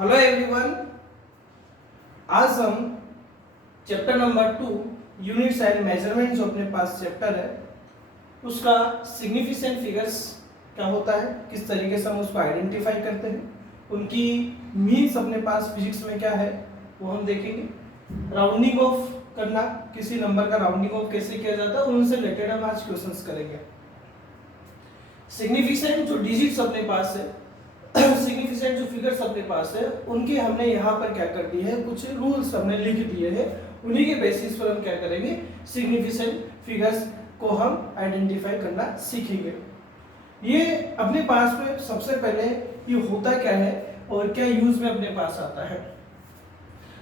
Hello everyone, आज हम chapter number 2 units and measurement जो अपने पास चैप्टर है उसका सिग्निफिकेंट फिगर्स क्या होता है, किस तरीके से हम उसको आइडेंटिफाई करते हैं, उनकी मीन्स अपने पास फिजिक्स में क्या है वो हम देखेंगे। राउंडिंग ऑफ करना, किसी नंबर का राउंडिंग ऑफ कैसे किया जाता है उनसे रिलेटेड हम आज क्वेश्चंस करेंगे। सिग्निफिकेंट जो डिजिट्स अपने पास है, सिग्निफिकेंट जो फिगर्स अपने पास है, उनके हमने यहाँ पर क्या कर दिए है, कुछ रूल्स हमने लिख दिए हैं। उन्हीं के बेसिस पर हम क्या करेंगे, सिग्निफिकेंट फिगर्स को हम आइडेंटिफाई करना सीखेंगे। ये अपने पास में सबसे पहले ये होता क्या है और क्या यूज में अपने पास आता है।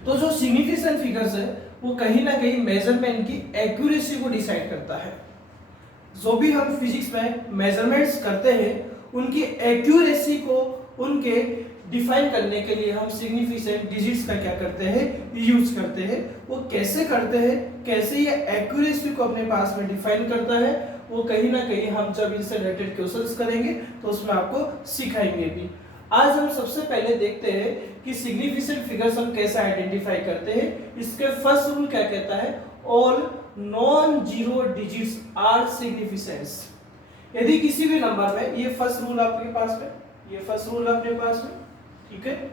तो जो सिग्निफिकेंट फिगर्स है वो कहीं ना कहीं मेजरमेंट की एक्यूरेसी को डिसाइड करता है। जो भी हम फिजिक्स में मेजरमेंट्स करते हैं उनकी एक्यूरेसी को उनके डिफाइन करने के लिए हम सिग्निफिकेंट डिजिट्स का क्या करते हैं, यूज करते हैं। वो कैसे करते हैं, कैसे ये एक्यूरेसी को अपने पास में डिफाइन करता है, वो कहीं ना कहीं हम जब इनसे रिलेटेड क्वेश्चंस करेंगे तो उसमें आपको सिखाएंगे भी। आज हम सबसे पहले देखते हैं कि सिग्निफिकेंट फिगर्स हम कैसे आइडेंटिफाई करते हैं। इसके फर्स्ट रूल क्या कहता है, all non zero digits are significant. यदि किसी भी नंबर में, ये फर्स्ट रूल आपके पास में, ये फर्स्ट रूल अपने पास में, ठीक है।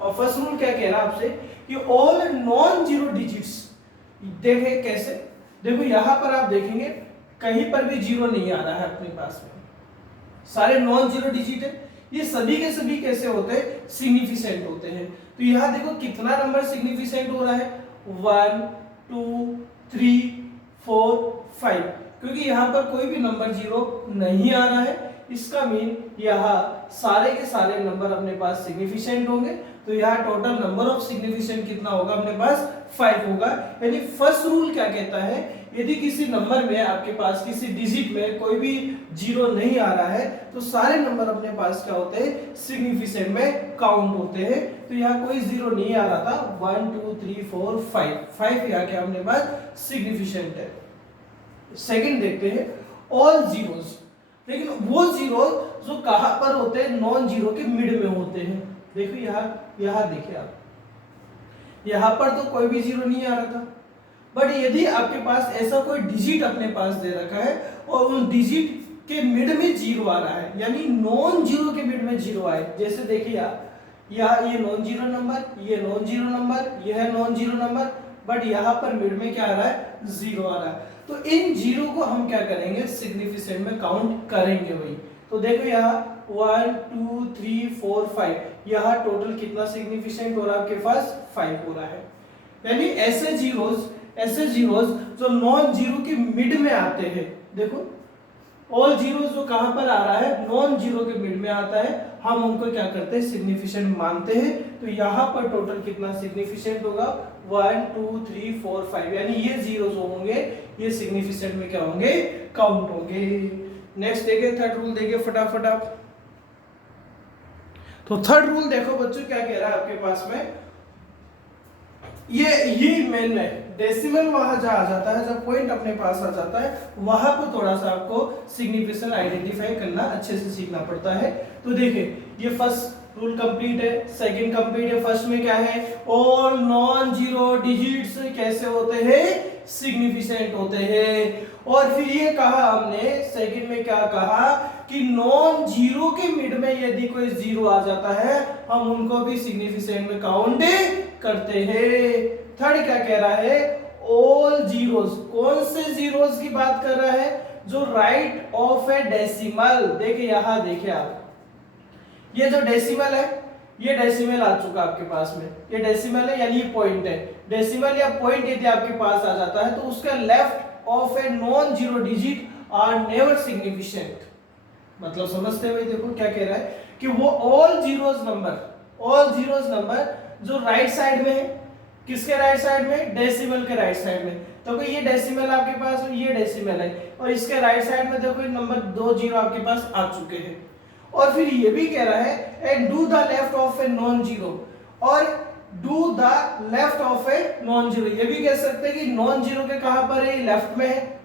और फर्स्ट रूल क्या कह रहा है आपसे कि ऑल नॉन जीरो डिजिट्स, देखें कैसे, देखो यहां पर आप देखेंगे कहीं पर भी जीरो नहीं आ रहा है अपने पास में, सारे नॉन जीरो डिजिट है। ये सभी के सभी कैसे होते हैं, सिग्निफिकेंट होते हैं। तो यहां देखो कितना नंबर सिग्निफिकेंट हो रहा है, 1 2 3 4 5, क्योंकि यहां पर कोई भी नंबर जीरो नहीं आ रहा है। इसका मीन यहाँ सारे के सारे नंबर अपने पास सिग्निफिकेंट होंगे। तो यहाँ टोटल नंबर ऑफ सिग्निफिकेंट कितना होगा, अपने पास 5 होगा। यानी फर्स्ट रूल क्या कहता है, यदि किसी नंबर में आपके पास किसी डिजिट में कोई भी जीरो नहीं आ रहा है तो सारे नंबर अपने पास क्या होते हैं, सिग्निफिकेंट में काउंट होते हैं। तो यहाँ कोई जीरो नहीं आ रहा था, 1 2 3 4 5 यहाँ क्या अपने पास सिग्निफिकेंट है। सेकंड देखते हैं, ऑल जीरोस। लेकिन वो जीरो जो कहां पर होते हैं, नॉन जीरो के मिड में होते हैं। देखो यहाँ देखिए आप, यहां पर तो कोई भी जीरो नहीं आ रहा था, बट यदि आपके पास ऐसा कोई डिजिट अपने पास दे रखा है और उन डिजिट के मिड में जीरो आ रहा है, यानी नॉन जीरो के मिड में जीरो आए, जैसे देखिए आप, ये नॉन जीरो नंबर, ये नॉन जीरो नंबर, यह है नॉन जीरो नंबर, बट यहाँ पर मिड में क्या आ रहा है, जीरो आ रहा है। तो इन जीरो को हम क्या करेंगे, सिग्निफिकेंट में काउंट करेंगे वही। तो देखो यहाँ 1 2 3 4 5, यहाँ टोटल कितना सिग्निफिकेंट हो रहा है आपके पास, 5 हो रहा है। यानी ऐसे जीरोस जो नॉन जीरो के मिड में आते हैं, देखो ऑल जीरोस जो कहां पर आ रहा है, नॉन जीरो के मिड में आता है, हम उनको क्या करते हैं, सिग्निफिकेंट मानते हैं। तो यहाँ पर टोटल कितना सिग्निफिकेंट होगा, 1 2 3 4 5, यानी ये जीरो जो होंगे ये सिग्निफिकेंट में क्या होंगे, काउंट होंगे। नेक्स्ट देखिए, थर्ड रूल देखिए फटाफट आप। तो थर्ड रूल देखो बच्चों क्या कह रहा है आपके पास में, ये मेन है, डेसिमल वहां जा आ जाता है, जब पॉइंट अपने पास आ जाता है वहां को थोड़ा सा आपको सिग्निफिकेंट आइडेंटिफाई करना अच्छे से सीखना पड़ता है। तो देखिए ये फर्स्ट रूल कंप्लीट है, सेकंड कंप्लीट है। फर्स्ट में क्या है, ऑल नॉन जीरो डिजिट्स कैसे होते हैं, सिग्निफिकेंट होते हैं। और फिर ये कहा हमने सेकंड में, क्या कहा कि नॉन जीरो के मिड में यदि कोई जीरो आ जाता है हम उनको भी सिग्निफिकेंट में काउंट करते हैं। थर्ड क्या कह रहा है, ऑल जीरोस, कौन से जीरोस की बात कर रहा है, जो राइट ऑफ ए डेसिमल। देखिए यहां देखिए आप, ये जो डेसिमल है, ये डेसिमल आ चुका आपके पास में, ये डेसिमल है यानी ये पॉइंट है। डेसिमल या पॉइंट यदि आपके पास आ जाता है तो उसका left of a non zero digit are never significant. मतलब समझते हुए देखो क्या कह रहा है कि वो ऑल जीरोस नंबर जो राइट साइड में है, किसके राइट साइड में, डेसिमल के राइट साइड में। तो कोई ये डेसिमल आपके पास, ये डेसिमल है, और इसके राइट साइड में देखो नंबर 2 जीरो आपके पास आ चुके हैं। और फिर ये भी कह रहा है and do the left of a non zero, और do the left of a non zero, ये भी कह सकते हैं कि नॉन जीरो के कहां पर है, लेफ्ट में है।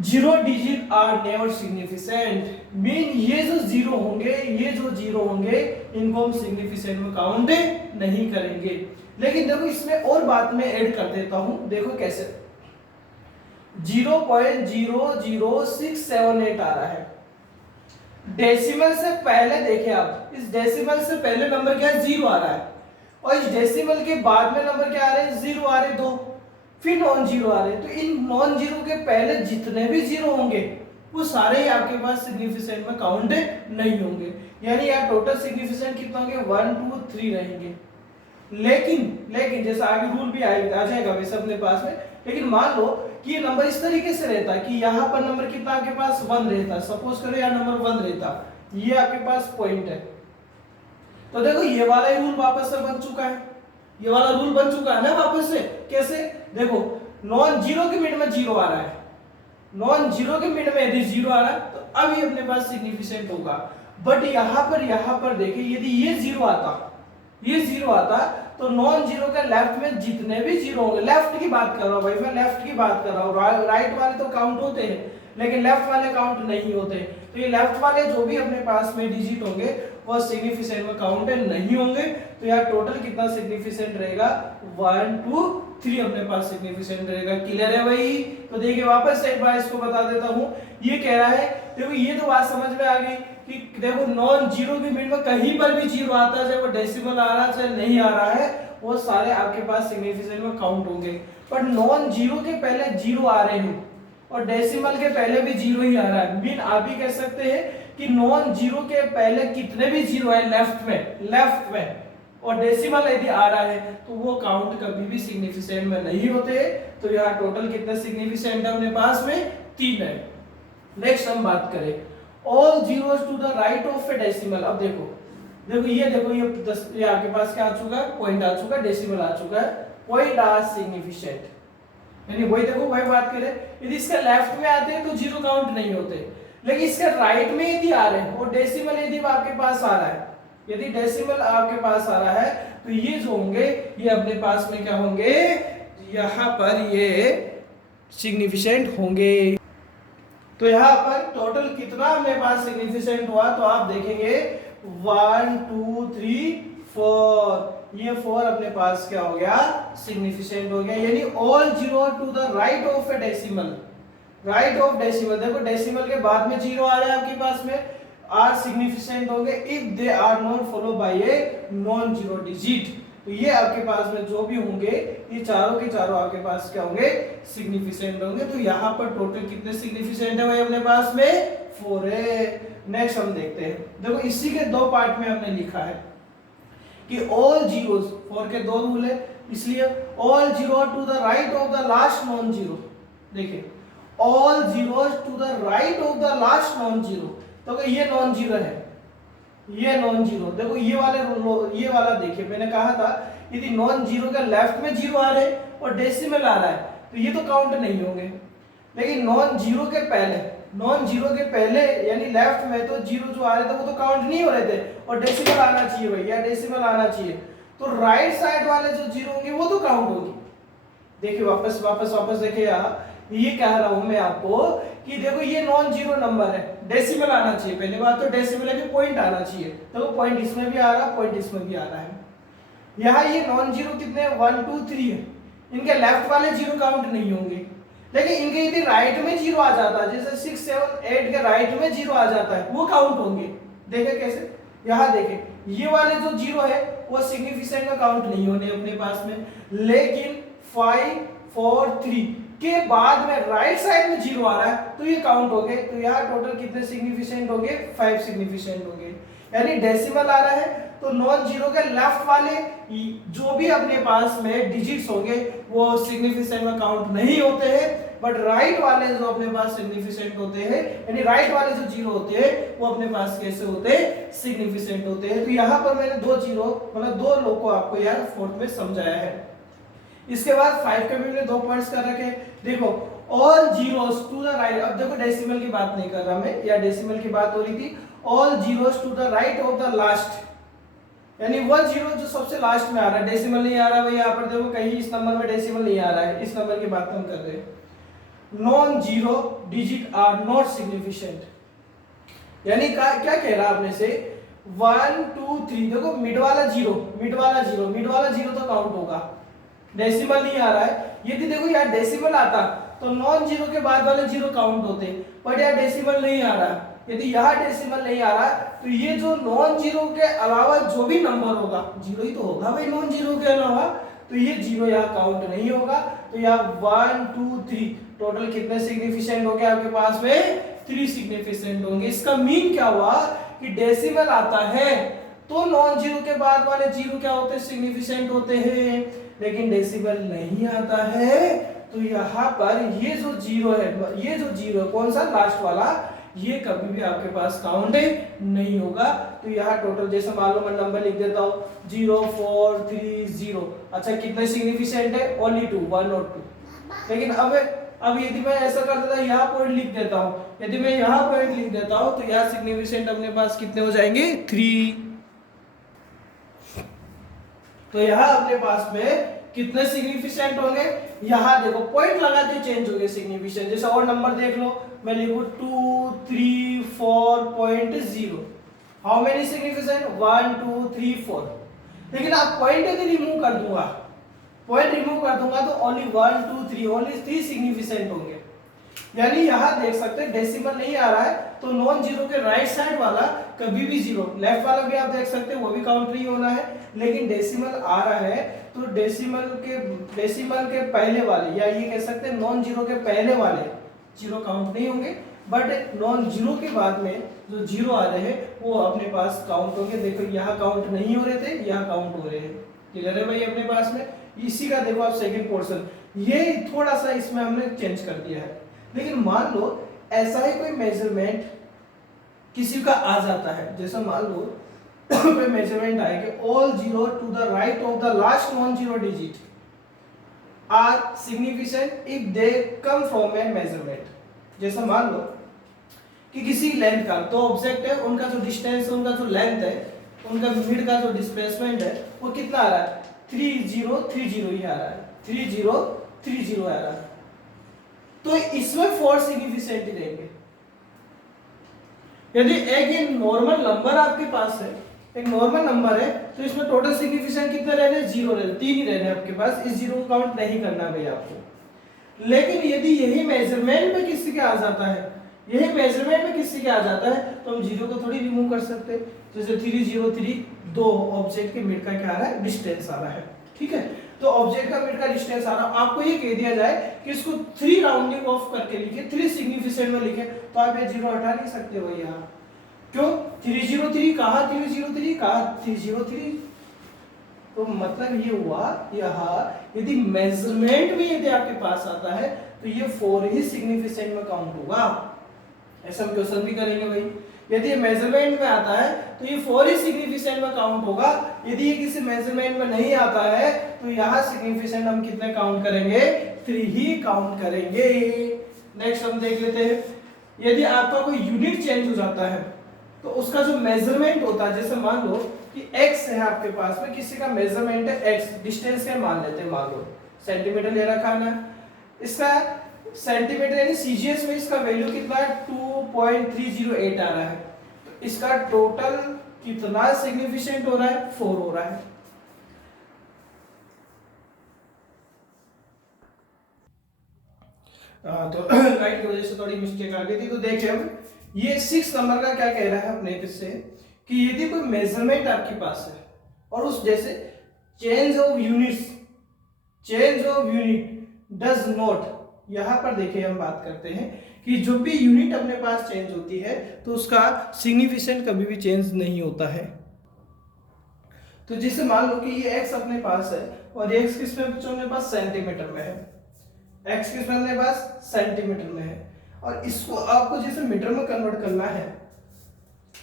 Zero digit are never significant, mean ये जो जीरो होंगे, ये जो जीरो होंगे इनको हम सिग्निफिकेंट में काउंट नहीं करेंगे। लेकिन देखो इसमें और बात मैं ऐड कर देता हूं, देखो कैसे 0.00678 आ रहा है। डेसिमल से पहले देखिए आप, इस डेसिमल से पहले नंबर क्या है, जीरो आ रहा है, और इस डेसिमल के बाद में नंबर क्या आ रहे हैं, जीरो आ रहे दो, फिर नॉन जीरो आ रहे हैं। तो इन नॉन जीरो के पहले जितने भी जीरो होंगे वो सारे ही आपके पास सिग्निफिकेंट में काउंट नहीं होंगे। यानी यार टोटल सिग्निफिकेंट कितना होंगे, 1 2 3 रहेंगे। लेकिन जैसा आगे रूल भी आ जाएगा वैसे अपने पास में, लेकिन मान लो कि ये नंबर इस तरीके से रहता है कि यहाँ पर नंबर कितना आपके पास 1 रहता, सपोज करो यहाँ नंबर 1 रहता, ये आपके पास पॉइंट है, तो देखो ये वाला ही रूल वापस से बन चुका है, ये वाला रूल बन चुका है ना वापस से। कैसे, देखो नॉन जीरो के मिड में जीरो आ रहा है, नॉन जीरो के मिड में यदि जीरो आ रहा है तो अब ये अपने पास सिग्निफिकेंट होगा। बट यहाँ पर देखिए यदि ये जीरो आता तो नॉन जीरो का लेफ्ट में जितने भी जीरो होंगे, लेफ्ट की बात कर रहा हूँ भाई मैं, लेफ्ट की बात कर रहा हूँ, राइट वाले तो काउंट होते हैं लेकिन लेफ्ट वाले काउंट नहीं होते। तो ये लेफ्ट वाले जो भी अपने पास में डिजिट होंगे वो सिग्निफिकेंट में काउंट नहीं होंगे। तो यार टोटल कितना सिग्निफिकेंट रहेगा, 1 2 3 अपने पास सिग्निफिकेंट रहेगा। क्लियर है भाई? तो देखिए वापस एक बार इसको बता देता हूं, ये कह रहा है, देखो ये तो बात समझ में आ गई कि देखो नॉन जीरो के मिड में कहीं पर भी जीरो आता है, चाहे वो डेसिमल आ रहा है चाहे नहीं आ रहा है, वो सारे आपके पास सिग्निफिकेंट में काउंट होंगे। बट नॉन जीरो के पहले जीरो आ रहे हैं और डेसिमल के पहले भी जीरो ही आ रहा है, मीन आप ही कह सकते हैं कि नॉन जीरो के पहले कितने भी जीरो है लेफ्ट में और डेसिमल यदि आ रहा है तो वो काउंट कभी भी सिग्निफिकेंट में नहीं होते। तो यहाँ टोटल कितने सिग्निफिकेंट है अपने पास में, 3 है। नेक्स्ट हम बात करें all zeros to the right of a decimal. अब देखो ये आपके पास क्या आ चुका है, पॉइंट आ चुका है, डेसिमल आ चुका है, पॉइंट आर सिग्निफिकेंट। यानी वही देखो वही बात करें, यदि इसके लेफ्ट में आते हैं तो जीरो काउंट नहीं होते, लेकिन इसके राइट में यदि आ रहे हैं और डेसिमल यदि आपके पास आ रहा है, यदि डेसिमल आपके पास आ रहा है तो ये जो होंगे ये अपने पास में क्या होंगे, यहाँ पर ये सिग्निफिकेंट होंगे। तो यहाँ पर टोटल कितना अपने पास सिग्निफिकेंट हुआ, तो आप देखेंगे 1 2 3 4, ये 4 अपने पास क्या हो गया, सिग्निफिकेंट हो गया। यानी all zero to the right of a decimal, right of decimal, देखो डेसिमल के बाद में जीरो आ रहा है आपके पास में, आर सिग्निफिकेंट होंगे if they are not follow by a non zero digit. तो ये आपके पास में जो भी होंगे ये चारों के चारों आपके पास क्या होंगे, सिग्निफिकेंट होंगे। तो यहाँ पर टोटल कितने सिग्निफिकेंट है भाई अपने पास में, 4 है। नेक्स्ट हम देखते हैं, देखो इसी के 2 पार्ट में हमने लिखा है कि ऑल जीरोस, 4 के 2 रूल है, इसलिए all zero to the right of the last non zero, देखिए all zeros to the right of the last non zero, तो ये नॉन जीरो है, ये नॉन जीरो, देखो ये वाला देखिए मैंने कहा था यदि नॉन जीरो के लेफ्ट में जीरो आ रहे और डेसिमल आ रहा है तो ये तो काउंट नहीं होंगे, लेकिन नॉन जीरो के पहले यानी लेफ्ट में तो जीरो जो आ रहे थे वो तो काउंट नहीं हो रहे थे और डेसिमल आना चाहिए भाई, या डेसिमल आना चाहिए, तो राइट साइड वाले जो जीरो होंगे वो तो काउंट होगी। देखिए वापस देखिए यहाँ ये कह रहा हूं मैं आपको कि देखो ये नॉन जीरो नंबर है, डेसिमल आना चाहिए, पहली बात तो डेसिमल है कि पॉइंट आना चाहिए, तो पॉइंट इसमें भी आ रहा है, पॉइंट इसमें भी आ रहा है। यहाँ ये नॉन जीरो कितने 1 2 3 है, इनके लेफ्ट वाले जीरो काउंट नहीं होंगे, लेकिन इनके यदि राइट में जीरो आ जाता है, जैसे 6 7 8 के राइट में जीरो आ जाता है वो काउंट होंगे। देखे कैसे, यहाँ देखे ये वाले जो जीरो है वो सिग्निफिकेंट में काउंट नहीं होने अपने पास में, लेकिन 5 4 3 के बाद में राइट साइड में जीरो आ रहा है तो ये काउंट हो गए। तो यहाँ टोटल कितने सिग्निफिकेंट होंगे, 5 सिग्निफिकेंट होंगे। यानी डेसिमल आ रहा है तो नॉन जीरो के लेफ्ट वाले जो भी अपने पास में डिजिट्स होंगे वो सिग्निफिकेंट में काउंट नहीं होते हैं, बट राइट वाले जो अपने पास सिग्निफिकेंट होते हैं, यानी राइट वाले जो जीरो होते हैं वो अपने पास कैसे होते हैं, सिग्निफिकेंट होते हैं। तो यहाँ पर मैंने 2 जीरो मतलब 2 लोग को आपको यार फोर्थ में समझाया है। इसके बाद 5 के भी मैंने 2 पॉइंट्स कर रखे, देखो all zeros to the right, अब देखो डेसिमल की बात नहीं कर रहा मैं, या डेसिमल की बात हो रही थी, all zeros to the right of the last, यानी वो जीरो जो सबसे लास्ट में आ रहा है, डेसिमल नहीं आ रहा भाई, यहाँ पर देखो कहीं इस नंबर में डेसिमल नहीं आ रहा है, इस नंबर की बात हम कर रहे हैं। Non zero digit are not significant, यानी क्या कह रहा है आपने से 1 2 3, देखो मिड वाला जीरो, मिड वाला जीरो, मिड वाला जीरो तो काउंट होगा, डेसिमल नहीं आ रहा है। यदि देखो यार डेसिमल आता तो नॉन जीरो के बाद वाले जीरो काउंट होते, बट यार डेसिमल नहीं आ रहा। यदि यहाँ डेसिमल नहीं आ रहा तो ये जो नॉन जीरो के अलावा जो भी नंबर होगा, जीरो ही तो होगा भाई नॉन जीरो के अलावा, तो ये जीरो यहाँ काउंट नहीं होगा। तो यहाँ 1 2 3 टोटल कितने सिग्निफिकेंट हो गए आपके पास में? 3 सिग्निफिकेंट होंगे। इसका मीन क्या हुआ कि डेसिमल आता है तो नॉन जीरो के बाद वाले जीरो क्या होते हैं? सिग्निफिकेंट होते हैं। लेकिन डेसिमल नहीं आता है तो यहाँ पर ये जो जीरो है, ये जो जीरो कौन सा लास्ट वाला, ये कभी भी आपके पास काउंट नहीं होगा। तो यहाँ टोटल जैसे मान लो मैं नंबर लिख देता हूँ 0 4 3 0। अच्छा कितने सिग्निफिकेंट है? ओनली 2, 1 और 2। लेकिन अब यदि मैं ऐसा कर देता हूँ, यहाँ पॉइंट लिख देता हूँ, यदि मैं यहाँ पॉइंट लिख देता हूँ तो यहाँ सिग्निफिकेंट अपने पास कितने हो जाएंगे? 3। तो यहाँ अपने पास में कितने सिग्निफिकेंट होंगे? यहाँ देखो पॉइंट लगाते चेंज हो गए सिग्निफिकेंट। जैसे और नंबर देख लो, मैं लिखूं 2 3 4.0। How many significant? 1 2 3 4। लेकिन आप पॉइंट यदि रिमूव कर दूंगा, पॉइंट रिमूव कर दूंगा तो ओनली 1 2 3, ओनली 3 सिग्निफिकेंट होंगे। यानी यहाँ देख सकते हैं डेसिमल नहीं आ रहा है तो नॉन जीरो के राइट साइड वाला कभी भी जीरो, लेफ्ट वाला भी आप देख सकते हैं वो भी काउंट नहीं होना है। लेकिन डेसिमल आ रहा है तो डेसिमल के पहले वाले, या ये कह सकते हैं नॉन जीरो के पहले वाले जीरो काउंट नहीं होंगे, बट नॉन जीरो के बाद में जो जीरो आ रहे हैं वो अपने पास काउंट होंगे। देखो यहाँ काउंट नहीं हो रहे थे, यहाँ काउंट हो रहे हैं। क्लियर है भाई अपने पास में? इसी का देखो आप सेकंड पोर्शन, ये थोड़ा सा इसमें हमने चेंज कर दिया है। लेकिन मान लो ऐसा ही कोई मेजरमेंट किसी का आ जाता है, जैसे मान लो कोई मेजरमेंट आए कि all zero to the right of the last non zero digit are significant if they come from a measurement. जैसे मान लो कि किसी लेंथ का दो ऑब्जेक्ट है, उनका जो डिस्टेंस है, उनका जो लेंथ है, उनका मिड का जो डिस्प्लेसमेंट है वो कितना आ रहा है? 3030 ही आ रहा है, 3030 आ रहा है। तो इसमें 4 सिग्निफिकेंट ही रहेंगे। यदि एक ये नॉर्मल नंबर आपके पास है, एक नॉर्मल नंबर है, तो इसमें टोटल सिग्निफिकेंट कितने रहने? 0 रहने, 3 ही रहने आपके पास। इस जीरो को काउंट नहीं करना भाई आपको। लेकिन यदि यही मेजरमेंट में किसी के आ जाता है, यही मेजरमेंट में किसी के आ जाता है, तो हम जीरो को थोड़ी रिमूव कर सकते। जैसे 303 दो ऑब्जेक्ट के मिड का क्या आ रहा है? डिस्टेंस आ रहा है। ठीक है, तो ऑब्जेक्ट का मिड का डिस्टेंस आ रहा है, आपको ये कह दिया जाए कि इसको 3 राउंडिंग ऑफ करके लिखे, 3 सिग्निफिकेंट में लिखे, तो आप ये जीरो हटा नहीं सकते भाई यहाँ। क्यों? 303 कहा, 303 कहा, 303। तो मतलब ये हुआ यहाँ यदि मेजरमेंट में यदि आपके पास आता है तो ये 4 ही सिग्निफिकेंट में काउंट होगा। ऐसा हम क्वेश्चन भी करेंगे भाई। यदि ये मेजरमेंट में आता है तो ये 4 ही सिग्निफिकेंट में काउंट होगा। यदि ये किसी मेजरमेंट में नहीं आता है तो यहाँ सिग्निफिकेंट हम कितने काउंट करेंगे? 3 ही काउंट करेंगे। नेक्स्ट हम देख लेते हैं, यदि आपका कोई यूनिट चेंज हो जाता है तो उसका जो मेजरमेंट होता है, जैसे मान लो कि x है आपके पास में, किसी का मेजरमेंट है x, डिस्टेंस है मान लेते हैं, मान लो सेंटीमीटर ले रखा है, इसका सेंटीमीटर यानी सीजीएस में इसका वैल्यू कितना है? 2.308 आ रहा है। तो इसका टोटल कितना सिग्निफिकेंट हो रहा है? 4 हो रहा है। तो लाइट की वजह से थोड़ी मिस्टेक आ गई थी। तो देखिए हम ये 6 नंबर का क्या कह रहा है अपने से कि यदि कोई मेजरमेंट आपके पास है और उस जैसे change of unit does not, यहां पर देखिए हम बात करते हैं कि जो भी यूनिट अपने पास चेंज होती है तो उसका सिग्निफिकेंट कभी भी चेंज नहीं होता है। तो जैसे मान लो कि ये x अपने पास है और x किस में अपने पास? सेंटीमीटर में है। x किस में अपने पास? सेंटीमीटर में है। और इसको आपको जैसे मीटर में कन्वर्ट करना है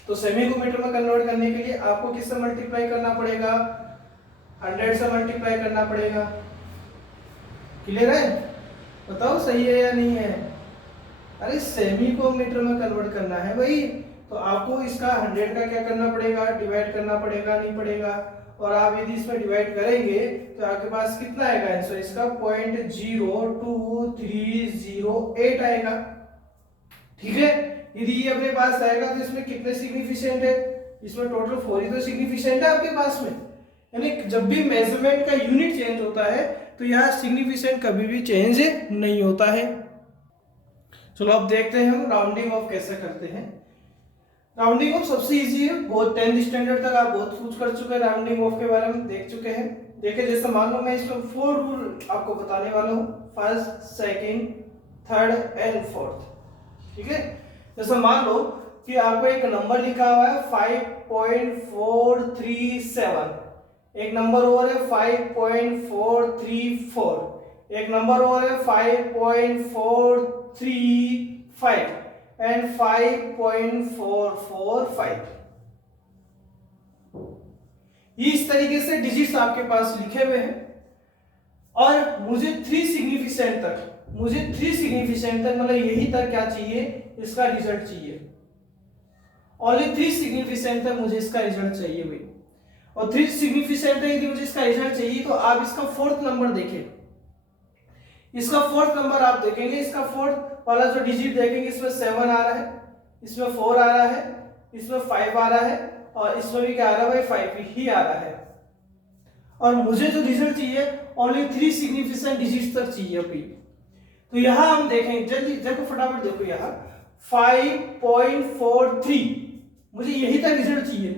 तो सेमी को मीटर में कन्वर्ट करने के लिए आपको किससे मल्टीप्लाई करना पड़ेगा? 100 से मल्टीप्लाई करना पड़ेगा। क्लियर है? बताओ सही है या नहीं है? अरे सेमी को मीटर में कन्वर्ट करना है भाई, तो आपको इसका 100 का क्या करना पड़ेगा? डिवाइड करना पड़ेगा, नहीं पड़ेगा? और आप यदि इसमें डिवाइड करेंगे तो आपके पास कितना आएगा आंसर? इसका 0.02308 आएगा। ठीक है, यदि ये अपने पास आएगा तो इसमें कितने सिग्निफिकेंट है? इसमें टोटल 4 ही तो सिग्निफिकेंट है आपके पास में। यानी जब भी मेजरमेंट का यूनिट चेंज होता है तो यहाँ सिग्निफिकेंट कभी भी चेंज नहीं होता है। चलो अब देखते हैं हम राउंडिंग ऑफ कैसे करते हैं। राउंडिंग ऑफ सबसे इजी है, बहुत 10th स्टैंडर्ड तक आप बहुत कुछ कर चुके हैं, राउंडिंग ऑफ के बारे में देख चुके हैं। देखिए जैसे मान लो मैं इसमें 4 रूल आपको बताने वाला हूँ, first, second, third and fourth. ठीक है, जैसे मान लो कि आपको एक नंबर लिखा हुआ है 5.437, एक नंबर और है 5.434, एक नंबर और है 5.435 एंड 5.445। इस तरीके से डिजिट्स आपके पास लिखे हुए हैं और मुझे 3 सिग्निफिकेंट तक मतलब यही तक क्या चाहिए, इसका रिजल्ट चाहिए। ओनली 3 सिग्निफिकेंट तक मुझे इसका रिजल्ट चाहिए भाई। और 3 सिग्निफिकेंट तक यदि मुझे इसका रिजल्ट चाहिए तो आप इसका 4th नंबर देखें। इसका 4th नंबर आप देखेंगे, इसका 4th वाला जो डिजिट देखेंगे, इसमें 7 आ रहा है, इसमें 4 आ रहा है, इसमें 5 आ रहा है और इसमें भी क्या आ रहा है भाई, 5 ही आ रहा है। और मुझे जो रिजल्ट चाहिए ओनली 3 सिग्निफिकेंट डिजिट्स तक चाहिए अभी। तो यहां हम देखें, जल्दी देखो फटाफट देखो, यहां 5.43 मुझे यही तक रिजल्ट चाहिए।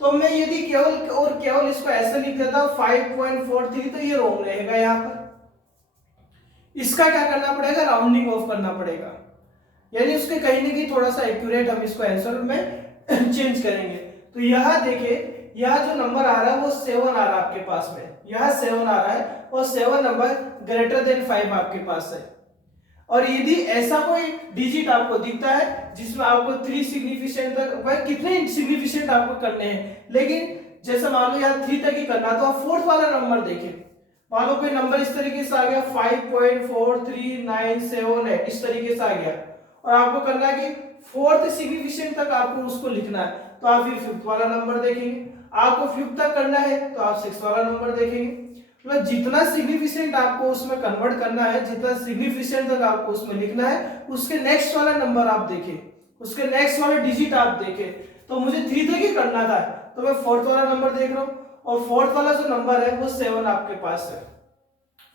तो मैं यदि केवल इसको ऐसे लिख देता हूं 5.43 तो ये रॉन्ग रहेगा। यहां पर इसका क्या करना पड़ेगा, राउंडिंग ऑफ करना पड़ेगा, यानी उसके कहीं ना कहीं थोड़ा सा एक्यूरेट हम इसको आंसर में चेंज करेंगे। तो यहां देखिए, यह जो नंबर आ रहा है वो 7 आ रहा है आपके पास में, यह 7 आ रहा है और 7 नंबर ग्रेटर देन 5 आपके पास है। और यदि ऐसा कोई डिजिट आपको दिखता है जिसमें आपको 3 सिग्निफिकेंट तक, भाई कितने सिग्निफिकेंट आपको करने हैं, लेकिन जैसे मान लो यहाँ 3 तक ही करना, तो आप 4th वाला नंबर देखिए। मान लो कोई नंबर इस तरीके से आ गया 5.43978, इस तरीके से आ गया और आपको करना है कि 4th सिग्निफिकेंट तक आपको उसको लिखना है, तो आप फिर 5th वाला नंबर देखेंगे। आपको 5th तक करना है तो आप 6th वाला नंबर देखेंगे। मतलब जितना सिग्निफिकेंट आपको उसमें कन्वर्ट करना है, जितना सिग्निफिकेंट तक आपको उसमें लिखना है, उसके नेक्स्ट वाला नंबर आप देखें, उसके नेक्स्ट वाला डिजिट आप देखें। तो मुझे 3 तक ही करना था तो मैं 4th वाला नंबर देख रहा हूं और 4th वाला जो नंबर है वो 7 आपके पास है।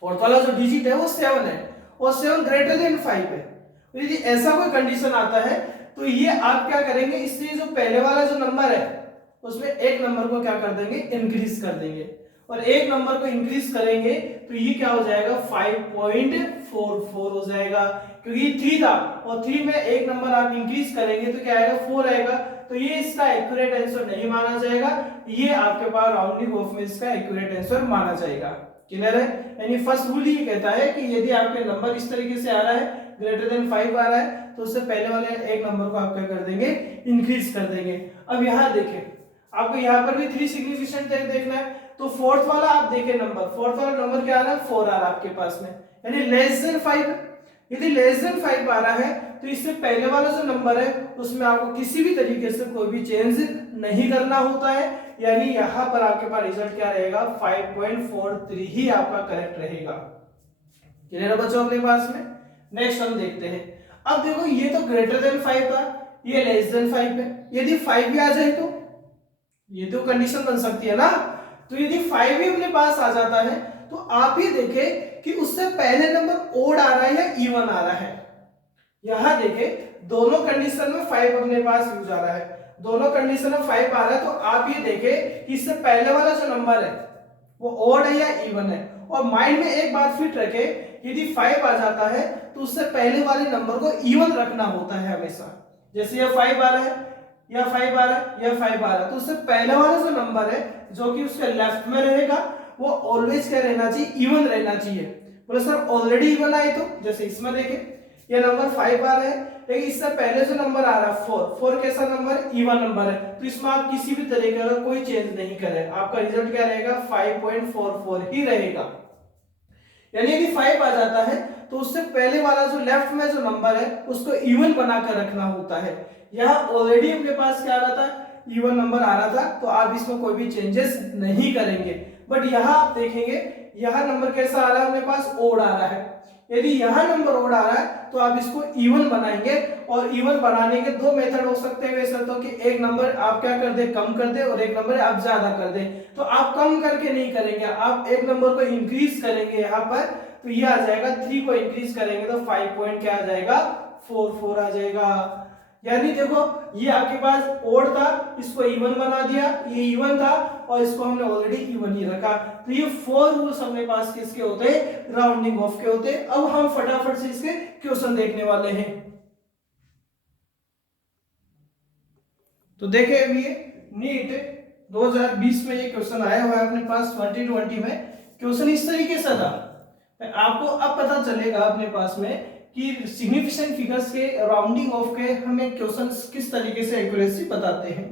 4th वाला जो डिजिट है वो 7 है और 7 ग्रेटर देन 5 है। यदि ऐसा कोई कंडीशन आता है तो ये आप क्या करेंगे, इससे जो पहले वाला जो नंबर है उसमें एक नंबर को क्या कर देंगे, इंक्रीज कर देंगे। और एक नंबर को इंक्रीज करेंगे तो ये क्या हो जाएगा, 5.44 हो जाएगा, क्योंकि ये 3 था और 3 में एक नंबर आप इंक्रीज करेंगे तो क्या आएगा, 4 आएगा। तो ये इसका एक्यूरेट आंसर नहीं माना जाएगा, ये आपके पास राउंडिंग ऑफ में इसका एक्यूरेट आंसर माना जाएगा। क्लियर है? यानी फर्स्ट रूल ये कहता है कि यदि आपके नंबर इस तरीके से आ रहा है, ग्रेटर देन 5 आ रहा है, तो उससे पहले वाले एक नंबर को आप क्या कर देंगे, इंक्रीज कर देंगे। अब यहाँ देखें, आपको यहाँ पर भी 3 सिग्निफिकेंट देखना है, तो 4th वाला आप देखें नंबर, 4th वाला नंबर क्या आ रहा है, 4 आ रहा है आपके पास में, यानी लेस देन 5। यदि लेस देन 5 आ रहा है तो इससे पहले वाला जो नंबर है उसमें आपको किसी भी तरीके से कोई भी चेंज नहीं करना होता है, यानी यहाँ पर आपके पास रिजल्ट क्या रहेगा, 5.43 ही आपका करेक्ट रहेगा। क्लियर है बच्चों अपने पास में? नेक्स्ट हम देखते हैं। अब देखो ये तो ग्रेटर देन 5 था, ये लेस देन 5 है, यदि 5 भी आ जाए तो ये तो कंडीशन बन सकती है ना। तो यदि 5 भी अपने पास आ जाता है तो आप ये देखें कि उससे पहले नंबर ओड आ रहा है या इवन आ रहा है। यहां देखें दोनों कंडीशन में 5 अपने पास यूज आ रहा है, दोनों कंडीशन में 5 आ रहा है, तो आप ये देखें कि इससे पहले वाला जो नंबर है वो ओड है या इवन है। और माइंड में एक बात फिट रखे, यदि 5 आ जाता है तो उससे पहले वाले नंबर को इवन रखना होता है हमेशा। जैसे ये 5 आ रहा है या 5 आ रहा है या 5 आ रहा है, तो उससे पहले वाला जो नंबर है जो कि उसके लेफ्ट में रहेगा वो ऑलवेज क्या रहना चाहिए, इवन रहना चाहिए। बोले सर ऑलरेडी इवन आए तो, जैसे इसमें देखें ये नंबर 5 आ रहा है, लेकिन इससे पहले जो नंबर आ रहा है 4 कैसा नंबर, इवन नंबर है, तो इसमें आप किसी भी तरीके का कोई चेंज नहीं करें, आपका रिजल्ट क्या रहेगा, 5.44 ही रहेगा। यानी यदि 5 आ जाता है तो उससे पहले वाला जो लेफ्ट में जो नंबर है उसको इवन बनाकर रखना होता है। यहाँ ऑलरेडी अपने पास क्या आ रहा था, इवन नंबर आ रहा था, तो आप इसमें कोई भी चेंजेस नहीं करेंगे। बट यहाँ आप देखेंगे यहाँ नंबर कैसा आ रहा है अपने पास, ओड आ रहा है, यदि यहाँ नंबर ओड आ रहा है तो आप इसको इवन बनाएंगे, और इवन बनाने के दो मेथड हो सकते हैं वैसे तो, कि एक नंबर आप क्या कर दे, कम कर दे, और एक नंबर आप ज्यादा कर दे। तो आप कम करके नहीं करेंगे, आप एक नंबर को इंक्रीज करेंगे यहाँ पर, तो ये आ जाएगा 3 को इंक्रीज करेंगे तो 5 पॉइंट क्या आ जाएगा, 4 आ जाएगा। यानी देखो ये आपके पास ओड था, इसको इवन बना दिया, ये इवन था और इसको हमने ऑलरेडी इवन ही रखा। तो ये 4 रूल्स अपने पास किसके होते हैं, राउंडिंग ऑफ के होते हैं। अब हम फटाफट से इसके क्वेश्चन देखने वाले हैं। तो देखें अभी ये नीट 2020 में ये क्वेश्चन आया हुआ है अपने पास 2020 में। क्वेश्चन इस तरीके से था, आपको अब पता चलेगा अपने पास में कि सिग्निफिकेंट फिगर्स के राउंडिंग ऑफ के हमें क्वेश्चंस किस तरीके से एक्यूरेसी बताते हैं।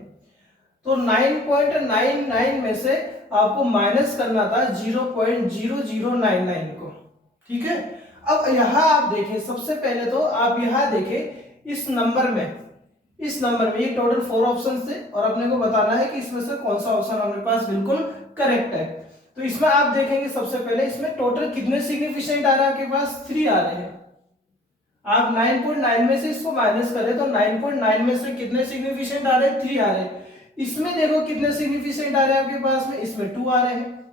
तो 9.99 में से आपको माइनस करना था 0.0099 को, ठीक है। अब यहां आप देखें, सबसे पहले तो आप यहां देखें इस नंबर में ये टोटल 4 ऑप्शन थे और अपने को बताना है कि इसमें से कौन सा ऑप्शन हमारे पास बिल्कुल करेक्ट है। तो इसमें आप देखेंगे सबसे पहले इसमें टोटल कितने सिग्निफिकेंट आ रहे हैं, आपके पास 3 आ रहे हैं। आप 9.9 में से इसको माइनस करें तो 9.9 में से कितने सिग्निफिकेंट आ रहे हैं, 3 आ रहे हैं। इसमें देखो कितने सिग्निफिकेंट आ रहे हैं आपके पास में, इसमें 2 आ रहे हैं।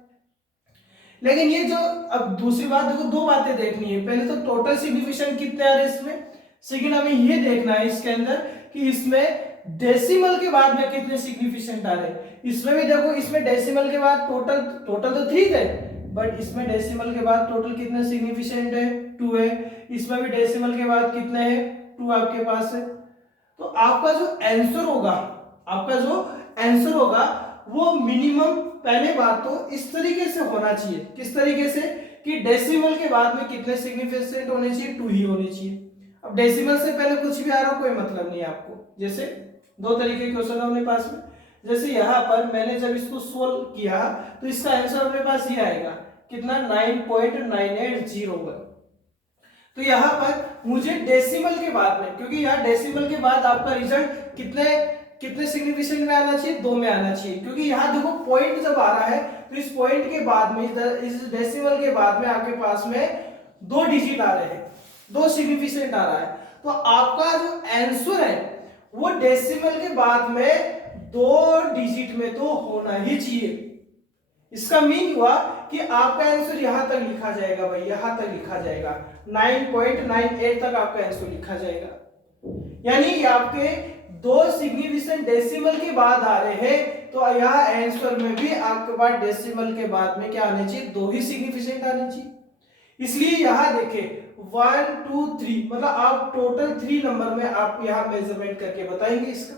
लेकिन ये जो अब दूसरी बात देखो, दो बातें देखनी है। पहले तो टोटल सिग्निफिकेंट कितने आ रहे हैं इसमें, सेकंड हमें ये देखना है इसके अंदर कि इसमें डेसिमल के बाद में कितने सिग्निफिकेंट आ रहे हैं। इसमें भी देखो, इसमें डेसिमल के बाद टोटल तो 3 थे, बट इसमें डेसिमल के बाद टोटल कितने सिग्निफिकेंट है, 2 है। इसमें भी डेसिमल के बाद कितने हैं, 2 आपके पास है। तो आपका जो आंसर होगा वो मिनिमम, पहले बात तो इस तरीके से होना चाहिए। किस तरीके से, कि डेसिमल के बाद में कितने सिग्निफिकेंट होने चाहिए, 2 ही होने चाहिए। अब डेसिमल से पहले कुछ भी आ रहा हो कोई मतलब नहीं है आपको। जैसे दो तरीके के क्वेश्चन है अपने पास में, जैसे यहाँ पर मैंने जब इसको सोल्व किया तो इसका आंसर अपने पास ये आएगा कितना, 9.9801। तो यहाँ पर मुझे डेसिमल के बाद में, क्योंकि यहाँ डेसिमल के बाद आपका रिजल्ट कितने सिग्निफिकेंट में आना चाहिए, 2 में आना चाहिए। क्योंकि यहाँ देखो पॉइंट जब आ रहा है तो इस पॉइंट के बाद में, इस डेसिमल के बाद में आपके पास में 2 डिजिट आ रहे हैं, 2 सिग्निफिकेंट आ रहा है। तो आपका जो आंसर है वो डेसिमल के बाद में 2 डिजिट में तो होना ही चाहिए। इसका मीन हुआ कि आपका आंसर यहां तक लिखा जाएगा भाई, यहां तक लिखा जाएगा, 9.98 तक आपका आंसर लिखा जाएगा। यानी आपके 2 सिग्निफिकेंट डेसिमल के बाद आ रहे हैं, तो यहाँ आंसर में भी आपके पास डेसिमल के बाद में क्या आने चाहिए, 2 ही सिग्निफिकेंट आने चाहिए। इसलिए यहां देखें 1 2 3, मतलब आप टोटल 3 नंबर में आप यहां मेजरमेंट करके बताएंगे इसका।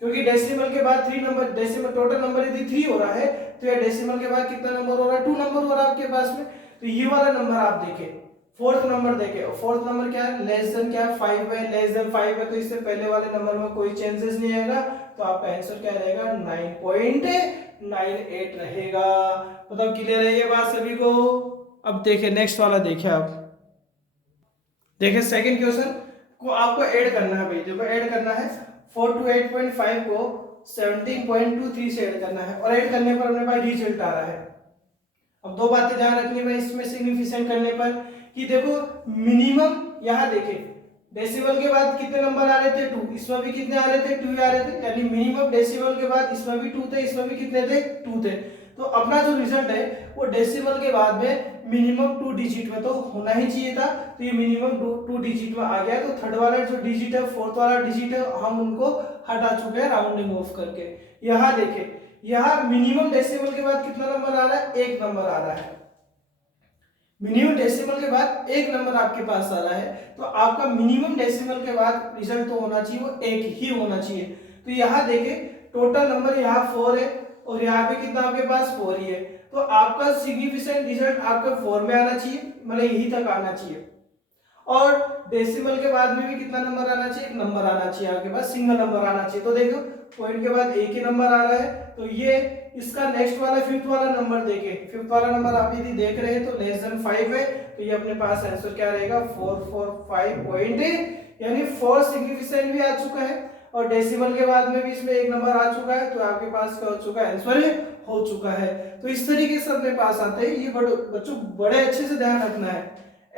क्योंकि डेसिमल के बाद 3 नंबर, डेसिमल टोटल नंबर यदि 3 हो रहा है तो ये डेसिमल के बाद कितना नंबर हो रहा है, 2 नंबर हो रहा है आपके पास में। तो ये वाला नंबर आप देखें, 4th नंबर देखें, और 4th नंबर क्या है, लेस देन क्या है, 5 है, लेस देन 5 है, तो इससे पहले वाले नंबर में कोई चेंजेस नहीं आएगा। तो आपका आंसर क्या रहेगा, 9.98 रहेगा। मतलब क्लियर है ये बात सभी को। अब देखें नेक्स्ट वाला, देखें आप देखें सेकंड क्वेश्चन को आपको ऐड करना है भाई। देखो ऐड करना है 428.5 को 17.23 से ऐड करना है, और ऐड करने पर अपने पास रिजल्ट आ रहा है। अब दो बातें ध्यान रखनी है इसमें सिग्निफिकेंट करने पर, कि देखो मिनिमम यहाँ देखें डेसिमल के बाद कितने नंबर आ रहे थे, 2, इसमें भी कितने आ रहे थे, 2 आ रहे थे। यानी मिनिमम डेसिमल के बाद इसमें भी 2 थे, इसमें भी कितने थे, 2 थे। तो अपना जो रिजल्ट है वो डेसिमल के बाद में मिनिमम 2 डिजिट में तो होना ही चाहिए था। तो ये मिनिमम 2 डिजिट में आ गया। तो थर्ड वाला जो डिजिट है, 4th वाला डिजिट है, हम उनको हटा चुके हैं राउंडिंग ऑफ करके। यहाँ देखें, यहाँ मिनिमम डेसिमल के बाद कितना नंबर आ रहा है, 1 नंबर आ रहा है। मिनिमम डेसिमल के बाद 1 नंबर आपके पास आ रहा है, तो आपका मिनिमम डेसिमल के बाद रिजल्ट तो होना चाहिए वो 1 ही होना चाहिए। तो यहाँ देखें टोटल नंबर यहाँ 4 है और यहाँ पे कितना आपके पास 4 ही है। तो आपका सिग्निफिकेंट रिजल्ट आपका 4 में आना चाहिए, मतलब यही तक आना चाहिए। और डेसिमल के बाद में भी कितना नंबर आना चाहिए, 1 नंबर आना चाहिए आपके पास, सिंगल नंबर आना चाहिए। तो देखो पॉइंट के बाद 1 ही नंबर आ रहा है, तो ये इसका नेक्स्ट वाला 5th वाला नंबर देखें, 5th वाला नंबर आप यदि देख रहे हैं तो लेस देन 5 है। तो ये अपने पास आंसर क्या रहेगा, 445 पॉइंट, यानी 4 सिग्निफिकेंट भी आ चुका है और डेसिमल के बाद में भी इसमें 1 नंबर आ चुका है। तो आपके पास क्या हो चुका है, आंसर हो चुका है। तो इस तरीके से अपने पास आते हैं। ये बच्चों बड़े अच्छे से ध्यान रखना है,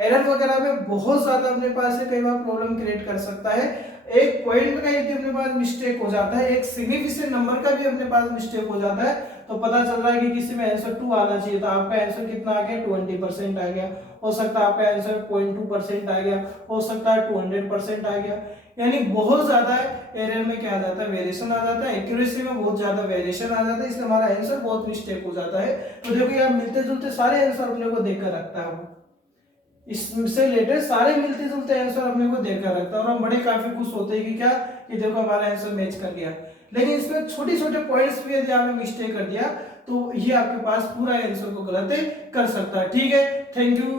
एरर वगैरह में बहुत ज्यादा अपने पास से कई बार प्रॉब्लम क्रिएट कर सकता है। एक पॉइंट का यदि अपने पास मिस्टेक हो जाता है, एक सिग्निफिकेंट नंबर का भी अपने पास मिस्टेक हो जाता है, तो पता चल रहा है कि किसी में आंसर 2 आना चाहिए था, आपका आंसर कितना आ गया 20% आ गया, हो सकता है आपका आंसर 0.2% आ गया, हो सकता है 200% आ गया। यानी बहुत ज्यादा एरर में क्या आ जाता है, वेरिएशन आ जाता है, एक्यूरेसी में बहुत ज्यादा वेरिएशन आ जाता है, इसलिए हमारा आंसर बहुत मिस्टेक हो जाता है। तो देखो यार मिलते जुलते सारे आंसर अपने को देकर रखता है, वो इससे रिलेटेड सारे मिलते जुलते आंसर अपने को देकर रखता है, और हम बड़े काफी खुश होते हैं कि क्या, कि देखो हमारा आंसर मैच कर गया। लेकिन इसमें छोटे छोटे पॉइंट्स भी यदि आपने मिस्टेक कर दिया तो ये आपके पास पूरा आंसर को गलत कर सकता है। ठीक है, थैंक यू।